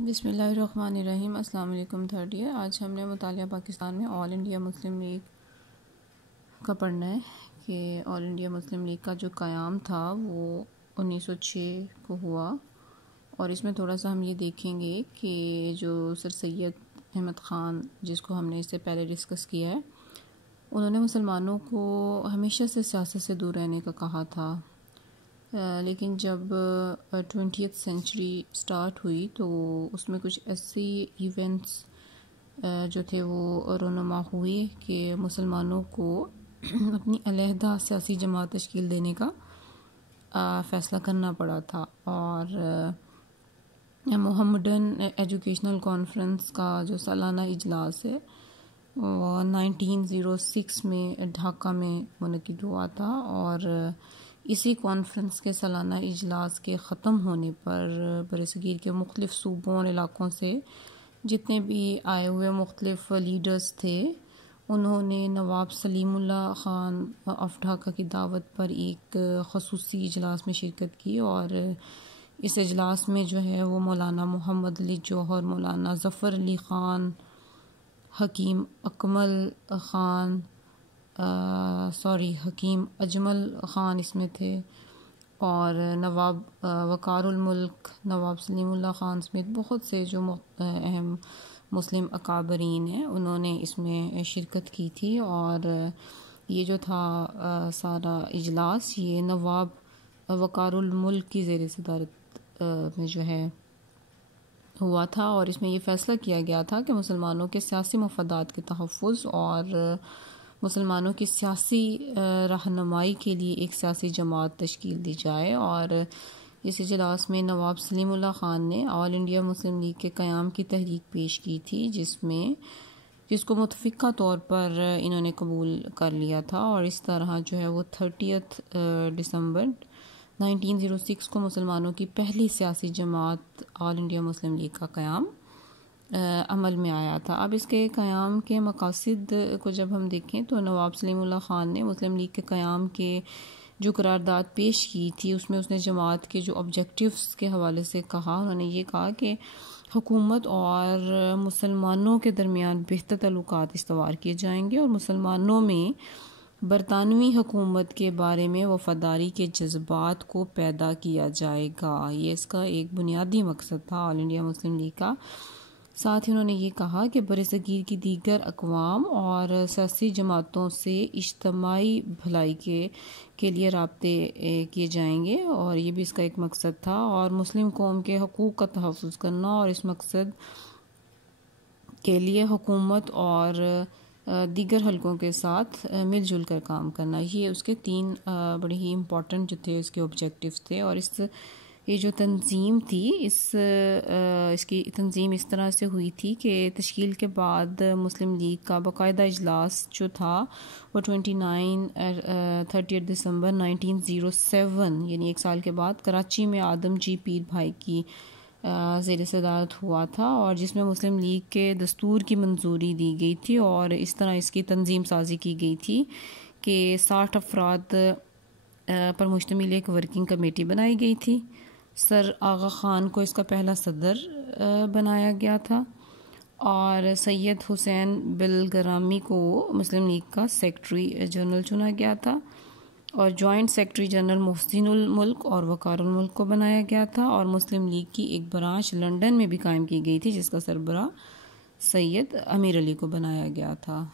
بسم اللہ الرحمن الرحیم۔ السلام علیکم۔ تھرڈ ایئر، آج ہم نے مطالعہ پاکستان میں آل انڈیا مسلم لیگ کا پڑھنا ہے کہ آل انڈیا مسلم لیگ کا جو قیام تھا وہ 1906 کو ہوا، اور اس میں تھوڑا سا ہم یہ دیکھیں گے کہ جو سر سید احمد خان، جس کو ہم نے اس سے پہلے ڈسکس کیا ہے، انہوں نے مسلمانوں کو ہمیشہ سے سیاست سے دور رہنے کا کہا تھا، لیکن جب 20th سینچری سٹارٹ ہوئی تو اس میں کچھ ایسی ایونٹس جو تھے وہ رونما ہوئی کہ مسلمانوں کو اپنی علیحدہ سیاسی جماعت تشکیل دینے کا فیصلہ کرنا پڑا تھا، اور محمدن ایجوکیشنل کانفرنس کا جو سالانہ اجلاس ہے وہ 1906 میں ڈھاکہ میں منعقد ہوا تھا، اور اسی کانفرنس کے سالانہ اجلاس کے ختم ہونے پر برصغیر کے مختلف صوبوں اور علاقوں سے جتنے بھی آئے ہوئے مختلف لیڈرز تھے، انہوں نے نواب سلیم اللہ خان آف ڈھاکہ کی دعوت پر ایک خصوصی اجلاس میں شرکت کی، اور اس اجلاس میں جو ہے وہ مولانا محمد علی جوہر، مولانا ظفر علی خان، حکیم حکیم اجمل خان اس میں تھے، اور نواب وقار الملک، نواب سلیم اللہ خان سمیت بہت سے جو اہم مسلم اکابرین ہیں انہوں نے اس میں شرکت کی تھی، اور یہ جو تھا سارا اجلاس یہ نواب وقار الملک کی زیر صدارت میں جو ہے ہوا تھا، اور اس میں یہ فیصلہ کیا گیا تھا کہ مسلمانوں کے سیاسی مفادات کے تحفظ اور مسلمانوں کی سیاسی رہنمائی کے لیے ایک سیاسی جماعت تشکیل دی جائے، اور اس اجلاس میں نواب سلیم اللہ خان نے آل انڈیا مسلم لیگ کے قیام کی تحریک پیش کی تھی، جس کو متفقہ طور پر انہوں نے قبول کر لیا تھا، اور اس طرح جو ہے وہ 30 دسمبر 1906 کو مسلمانوں کی پہلی سیاسی جماعت آل انڈیا مسلم لیگ کا قیام عمل میں آیا تھا۔ اب اس کے قیام کے مقاصد کو جب ہم دیکھیں تو نواب سلیم اللہ خان نے مسلم لیگ کے قیام کے جو قرارداد پیش کی تھی اس میں اس نے جماعت کے جو آبجیکٹیوز کے حوالے سے کہا، انہوں نے یہ کہا کہ حکومت اور مسلمانوں کے درمیان بہتر تعلقات استوار کیے جائیں گے، اور مسلمانوں میں برطانوی حکومت کے بارے میں وفاداری کے جذبات کو پیدا کیا جائے گا۔ یہ اس کا ایک بنیادی مقصد تھا آل انڈیا مسلم لیگ کا۔ ساتھ ہی انہوں نے یہ کہا کہ برصغیر کی دیگر اقوام اور سیاسی جماعتوں سے اجتماعی بھلائی کے لیے رابطے کیے جائیں گے، اور یہ بھی اس کا ایک مقصد تھا، اور مسلم قوم کے حقوق کا تحفظ کرنا، اور اس مقصد کے لیے حکومت اور دیگر حلقوں کے ساتھ مل جل کر کام کرنا۔ یہ اس کے 3 بڑے ہی امپورٹنٹ جو تھے اس کے آبجیکٹیوز تھے، اور یہ جو تنظیم تھی اس کی تنظیم اس طرح سے ہوئی تھی کہ تشکیل کے بعد مسلم لیگ کا باقاعدہ اجلاس جو تھا وہ 30 دسمبر 1907 یعنی ایک سال کے بعد کراچی میں آدم جی پیر بھائی کی زیر صدارت ہوا تھا، اور جس میں مسلم لیگ کے دستور کی منظوری دی گئی تھی، اور اس طرح اس کی تنظیم سازی کی گئی تھی کہ 60 افراد پر مشتمل ایک ورکنگ کمیٹی بنائی گئی تھی۔ سر آغا خان کو اس کا پہلا صدر بنایا گیا تھا، اور سید حسین بلگرامی کو مسلم لیگ کا سیکرٹری جنرل چنا گیا تھا، اور جوائنٹ سیکرٹری جنرل محسن الملک اور وقار الملک کو بنایا گیا تھا، اور مسلم لیگ کی ایک برانچ لندن میں بھی قائم کی گئی تھی جس کا سربراہ سید امیر علی کو بنایا گیا تھا۔